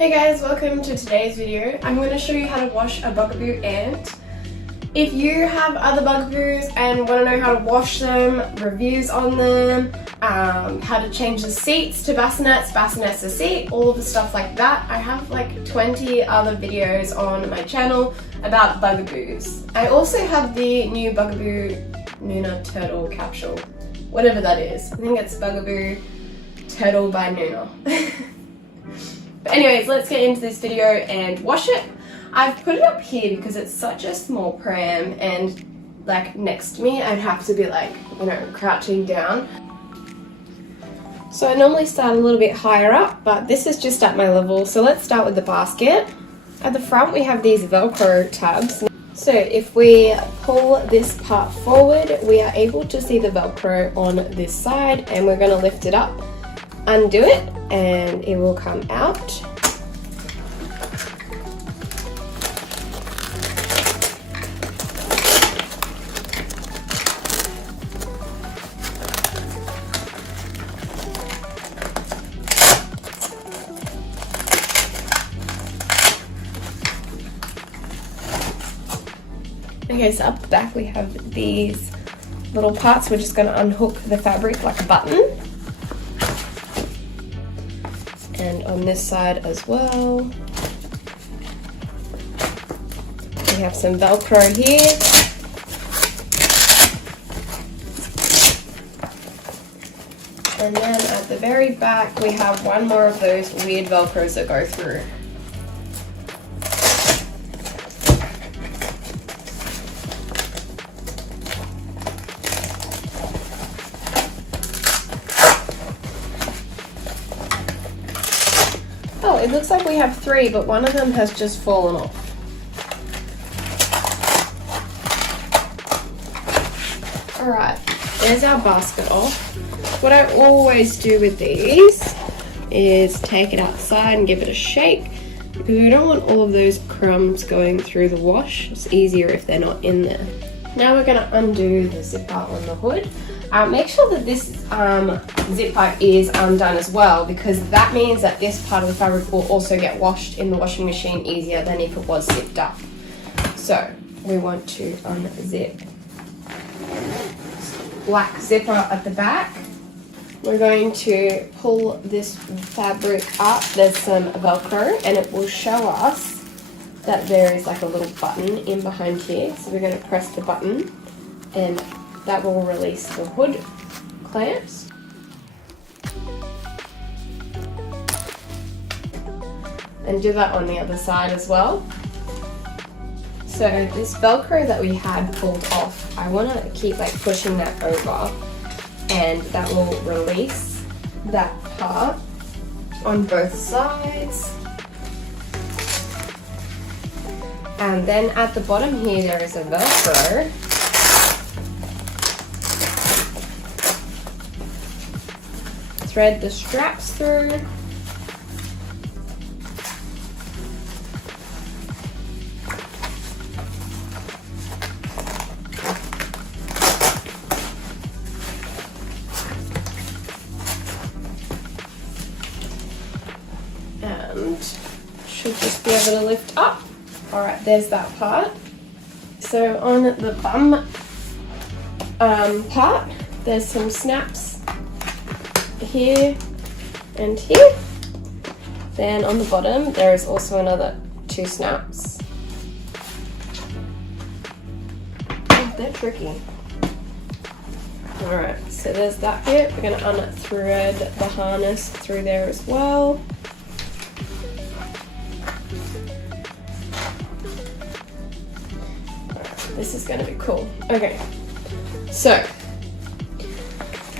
Hey guys, welcome to today's video. I'm going to show you how to wash a Bugaboo ant. If you have other Bugaboos and want to know how to wash them, reviews on them, how to change the seats to bassinets to seat, all of the stuff like that, I have like 20 other videos on my channel about Bugaboos. I also have the new Bugaboo Nuna Turtle capsule, whatever that is. I think it's Bugaboo Turtle by Nuna. But anyways, let's get into this video and wash it. I've put it up here because it's such a small pram and like next to me I'd have to be like, you know, crouching down. So I normally start a little bit higher up, but this is just at my level. So let's start with the basket. At the front we have these Velcro tabs. So if we pull this part forward, we are able to see the Velcro on this side, and we're going to lift it up, undo it, and it will come out. Okay, so up the back we have these little parts. We're just going to unhook the fabric like a button. And on this side as well, we have some Velcro here. And then at the very back, we have one more of those weird Velcros that go through. Oh, it looks like we have three, but one of them has just fallen off. Alright, there's our basket off. What I always do with these is take it outside and give it a shake, because we don't want all of those crumbs going through the wash. It's easier if they're not in there. Now we're going to undo the zipper on the hood. Make sure that this zipper is undone as well, because that means that this part of the fabric will also get washed in the washing machine easier than if it was zipped up. So we want to unzip. Black zipper at the back. We're going to pull this fabric up. There's some Velcro and it will show us that there is like a little button in behind here. So we're going to press the button and that will release the hood clamps. And do that on the other side as well. So this Velcro that we had pulled off, I want to keep like pushing that over, and that will release that part on both sides. And then at the bottom here there is a Velcro. Thread the straps through. And should just be able to lift up. Alright, there's that part. So on the bum part, there's some snaps here and here. Then on the bottom there is also another 2 snaps. Oh, they're tricky. Alright, so there's that bit. We're going to unthread the harness through there as well. Alright, this is going to be cool. Okay, so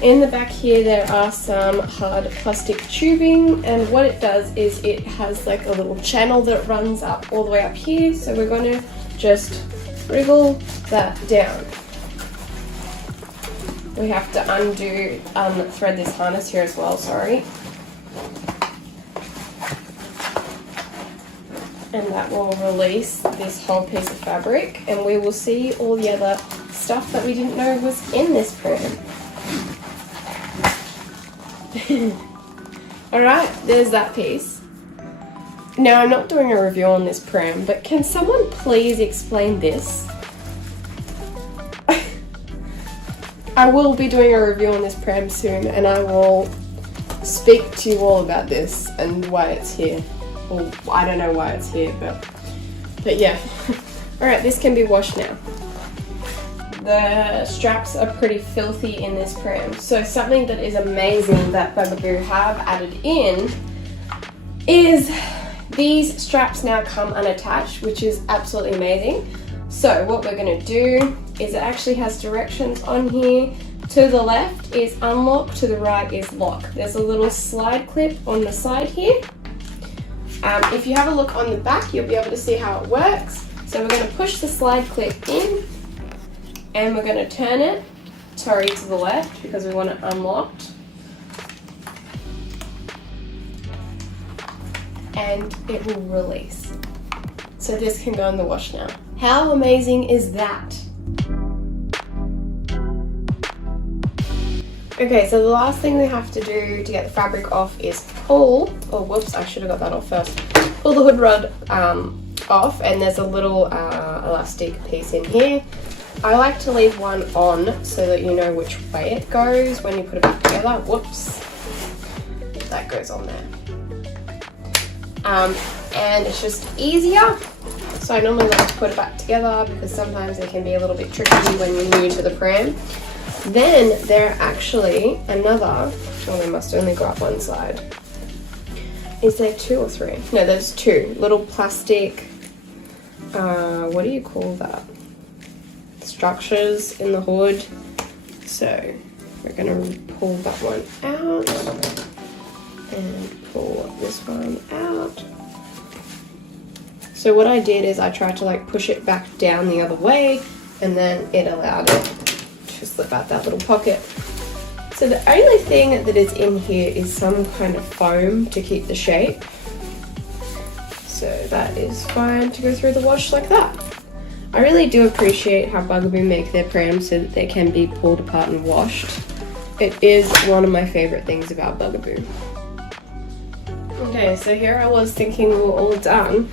in the back here there are some hard plastic tubing, and what it does is it has like a little channel that runs up all the way up here, so we're going to just wriggle that down. We have to unthread this harness here as well, sorry. And that will release this whole piece of fabric, and we will see all the other stuff that we didn't know was in this pram. Alright, there's that piece. Now, I'm not doing a review on this pram, but can someone please explain this? I will be doing a review on this pram soon, and I will speak to you all about this and why it's here. Well, I don't know why it's here, but yeah. Alright, this can be washed now. The straps are pretty filthy in this pram, so something that is amazing that Bugaboo have added in is these straps now come unattached, which is absolutely amazing. So what we're going to do is it actually has directions on here. To the left is unlock, to the right is lock. There's a little slide clip on the side here. If you have a look on the back, you'll be able to see how it works. So we're going to push the slide clip in, and we're going to turn it, to the left because we want it unlocked. And it will release. So this can go in the wash now. How amazing is that? Okay, so the last thing we have to do to get the fabric off is pull, oh whoops, I should have got that off first. Pull the hood rod off, and there's a little elastic piece in here. I like to leave one on so that you know which way it goes when you put it back together. Whoops, that goes on there. And it's just easier. So I normally like to put it back together because sometimes it can be a little bit tricky when you're new to the pram. Then there are actually another, oh, they must only go up one side. Is there 2 or 3? No, there's 2 little plastic, what do you call that? Structures in the hood. So we're gonna pull that one out and pull this one out. So what I did is I tried to like push it back down the other way, and then it allowed it to slip out that little pocket. So the only thing that is in here is some kind of foam to keep the shape. So that is fine to go through the wash like that. I really do appreciate how Bugaboo make their prams so that they can be pulled apart and washed. It is one of my favorite things about Bugaboo. Okay, so here I was thinking we were all done.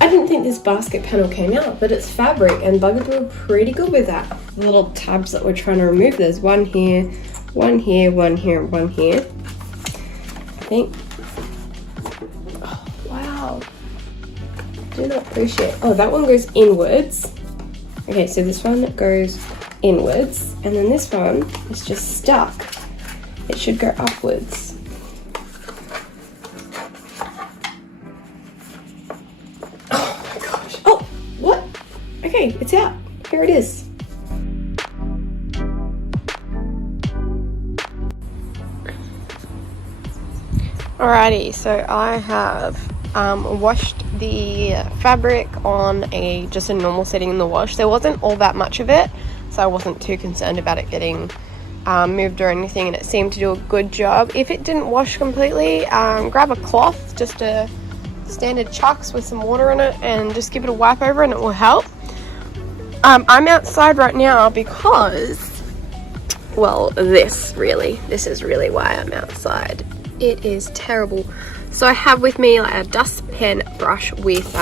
I didn't think this basket panel came out, but it's fabric, and Bugaboo are pretty good with that. The little tabs that we're trying to remove, there's one here, one here, one here, and one here. I think. Oh, wow. Do not appreciate. Oh, that one goes inwards. Okay, so this one goes inwards, and then this one is just stuck. It should go upwards. Okay, it's out. Here it is. Alrighty, so I have washed the fabric on just a normal setting in the wash. There wasn't all that much of it, so I wasn't too concerned about it getting moved or anything, and it seemed to do a good job. If it didn't wash completely, grab a cloth, just a standard chucks with some water in it, and just give it a wipe over and it will help. I'm outside right now because, well, this is really why I'm outside. It is terrible. So I have with me like a dustpan brush with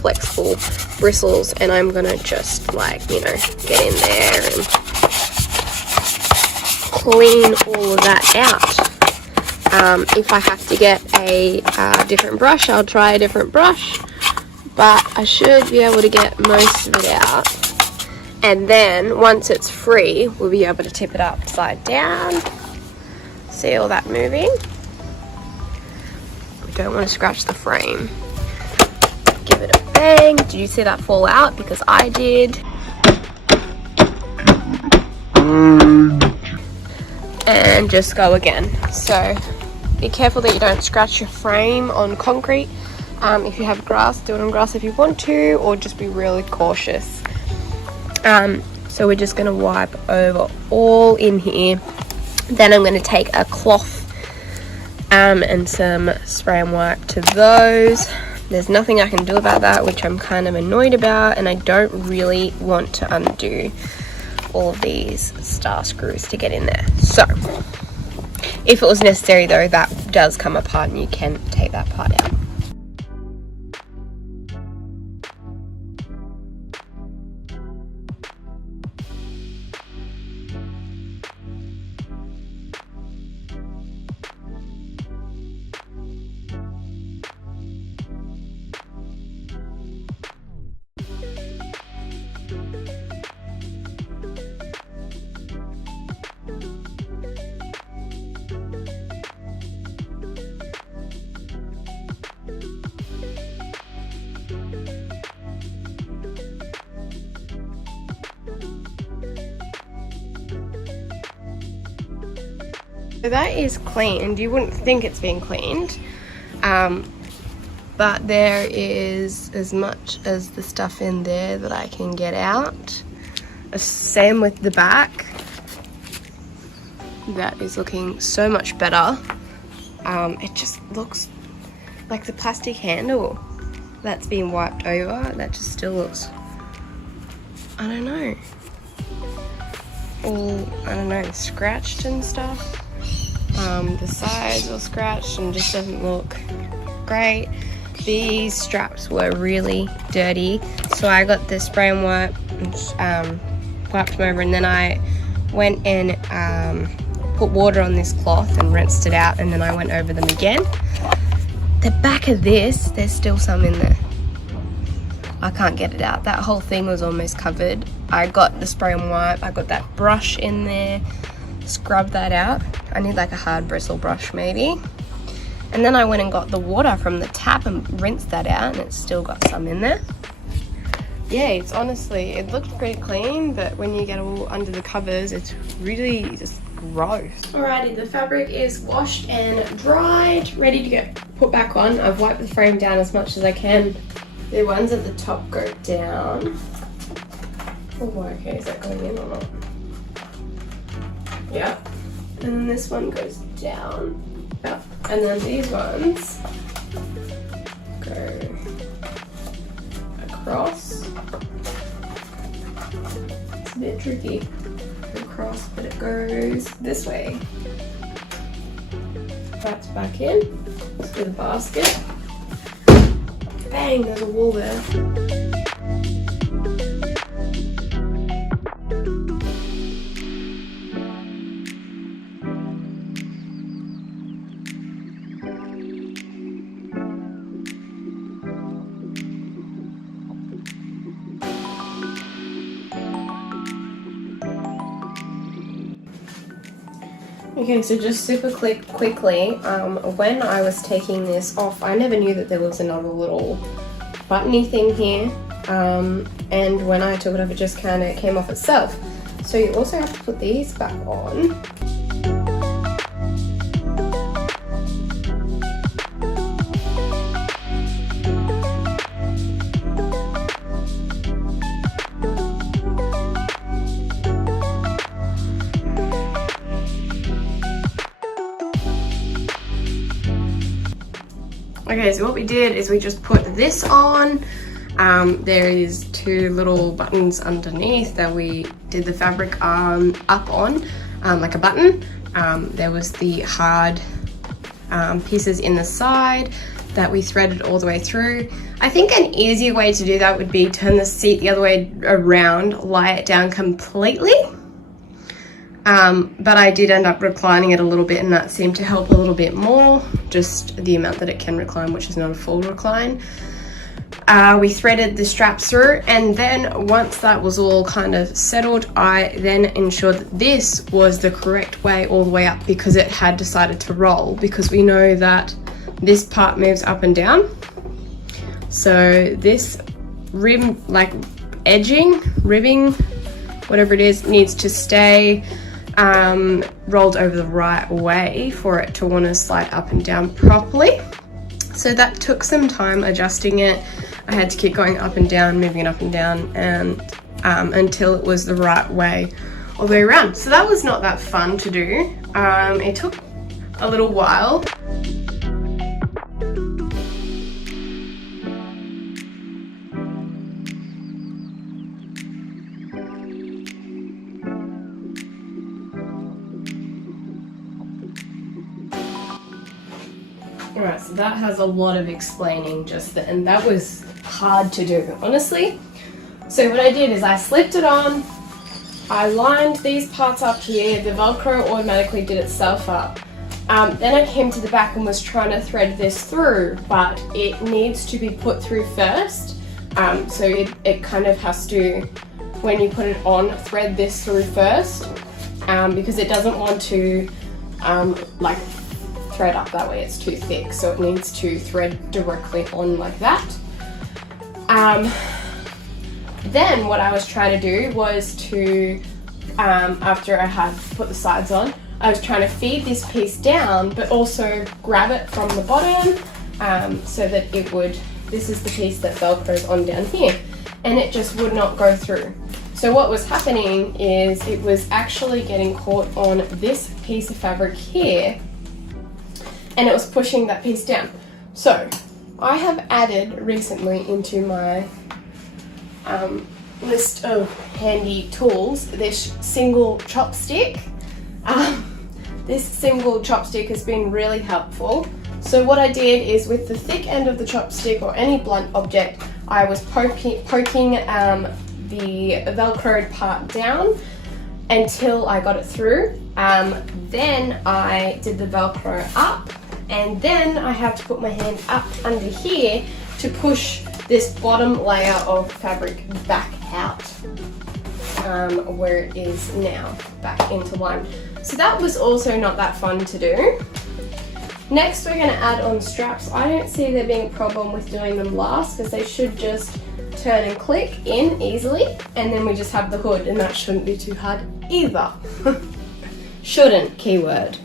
flexible bristles, and I'm gonna just like, you know, get in there and clean all of that out. If I have to get a different brush, I'll try a different brush, but I should be able to get most of it out. And then once it's free, we'll be able to tip it upside down. See all that moving? We don't want to scratch the frame. Give it a bang. Did you see that fall out? Because I did. And just go again. So be careful that you don't scratch your frame on concrete. If you have grass, do it on grass if you want to, or just be really cautious. So we're just going to wipe over all in here. Then I'm going to take a cloth and some spray and wipe to those. There's nothing I can do about that, which I'm kind of annoyed about, and I don't really want to undo all of these star screws to get in there. So if it was necessary though, that does come apart and you can take that part out. So that is cleaned. You wouldn't think it's been cleaned, but there is as much as the stuff in there that I can get out. Same with the back. That is looking so much better. It just looks like the plastic handle that's been wiped over. That just still looks, I don't know, all, I don't know, scratched and stuff. The sides are scratched and just doesn't look great. These straps were really dirty, so I got the spray and wipe and wiped them over, and then I went and put water on this cloth and rinsed it out, and then I went over them again. The back of this, there's still some in there. I can't get it out. That whole thing was almost covered. I got the spray and wipe, I got that brush in there, scrubbed that out. I need like a hard bristle brush maybe. And then I went and got the water from the tap and rinsed that out, and it's still got some in there. Yeah, it's honestly, it looked pretty clean, but when you get all under the covers, it's really just gross. Alrighty, the fabric is washed and dried, ready to get put back on. I've wiped the frame down as much as I can. The ones at the top go down. Oh, okay, is that going in or not? Yeah. And then this one goes down. Yeah. And then these ones go across. It's a bit tricky. Across, but it goes this way. That's back in. Let's do the basket. Bang, there's a wall there. Okay, so just super quickly, when I was taking this off, I never knew that there was another little buttony thing here, and when I took it off, it just kind of came off itself. So you also have to put these back on. Okay, so what we did is we just put this on. There is two little buttons underneath that we did the fabric up on, like a button. There was the hard pieces in the side that we threaded all the way through. I think an easier way to do that would be turn the seat the other way around, lie it down completely. But I did end up reclining it a little bit, and that seemed to help a little bit more, just the amount that it can recline, which is not a full recline. We threaded the straps through, and then once that was all kind of settled, I then ensured that this was the correct way all the way up, because it had decided to roll, because we know that this part moves up and down. So this rim, like edging, ribbing, whatever it is, needs to stay rolled over the right way for it to want to slide up and down properly. So that took some time adjusting it. I had to keep going up and down, moving it up and down, and until it was the right way all the way around. So that was not that fun to do. It took a little while. Alright, so that has a lot of explaining just then, and that was hard to do, honestly. So what I did is I slipped it on, I lined these parts up here, the Velcro automatically did itself up. Then I came to the back and was trying to thread this through, but it needs to be put through first. So it kind of has to, when you put it on, thread this through first, because it doesn't want to like thread up that way, it's too thick, so it needs to thread directly on like that. Then what I was trying to do was to, after I had put the sides on, I was trying to feed this piece down, but also grab it from the bottom so that it would, this is the piece that Velcros on down here, and it just would not go through. So what was happening is it was actually getting caught on this piece of fabric here, and it was pushing that piece down. So I have added recently into my list of handy tools this single chopstick. This single chopstick has been really helpful. So what I did is, with the thick end of the chopstick or any blunt object, I was poking the velcroed part down until I got it through. Then I did the velcro up, and then I have to put my hand up under here to push this bottom layer of fabric back out where it is now, back into line. So that was also not that fun to do. Next we're going to add on straps. I don't see there being a problem with doing them last, because they should just turn and click in easily, and then we just have the hood, and that shouldn't be too hard either. Shouldn't, keyword.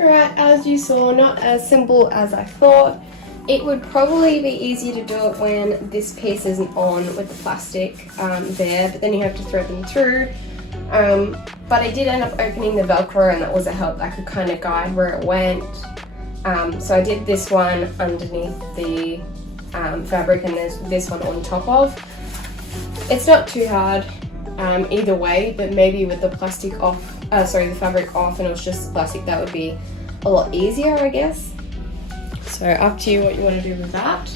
Alright, as you saw, not as simple as I thought. It would probably be easier to do it when this piece isn't on with the plastic there, but then you have to thread them through. But I did end up opening the Velcro, and that was a help. I could kind of guide where it went. So I did this one underneath the fabric, and there's this one on top of. It's not too hard either way, but maybe with the plastic off, the fabric off, and it was just the plastic, that would be a lot easier, I guess. So up to you what you want to do with that.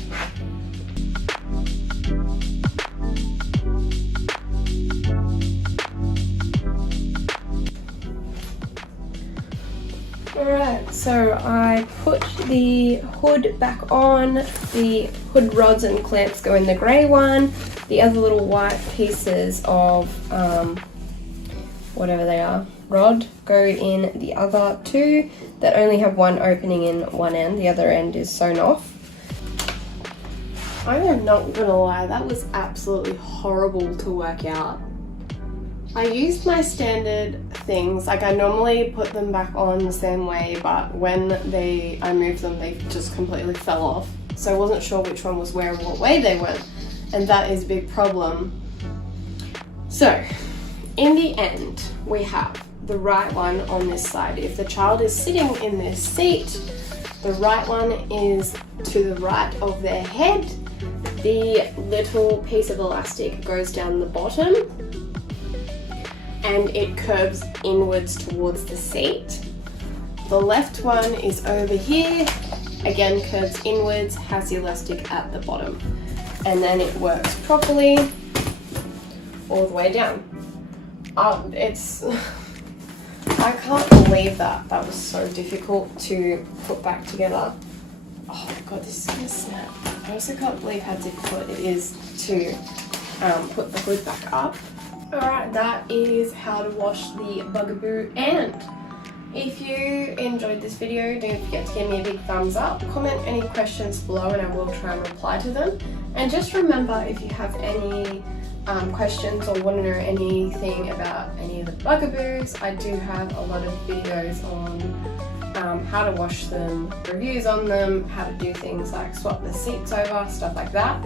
Alright, so I put the hood back on. The hood rods and clamps go in the grey one. The other little white pieces of whatever they are, rod, go in the other two that only have one opening in one end. The other end is sewn off. I am not gonna lie, that was absolutely horrible to work out. I used my standard things, like I normally put them back on the same way, but when I moved them, they just completely fell off. So I wasn't sure which one was where and what way they went, and that is a big problem. So in the end, we have the right one on this side. If the child is sitting in this seat, the right one is to the right of their head. The little piece of elastic goes down the bottom, and it curves inwards towards the seat. The left one is over here, again curves inwards, has the elastic at the bottom, and then it works properly all the way down. I can't believe that was so difficult to put back together. Oh my god, this is gonna snap. I also can't believe how difficult it is to put the hood back up. Alright, that is how to wash the Bugaboo ANT. If you enjoyed this video, don't forget to give me a big thumbs up, comment any questions below, and I will try and reply to them. And just remember, if you have any questions or want to know anything about any of the Bugaboos, I do have a lot of videos on how to wash them, reviews on them, how to do things like swap the seats over, stuff like that.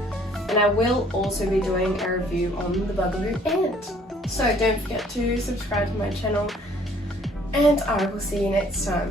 And I will also be doing a review on the Bugaboo ANT. So don't forget to subscribe to my channel, and I will see you next time.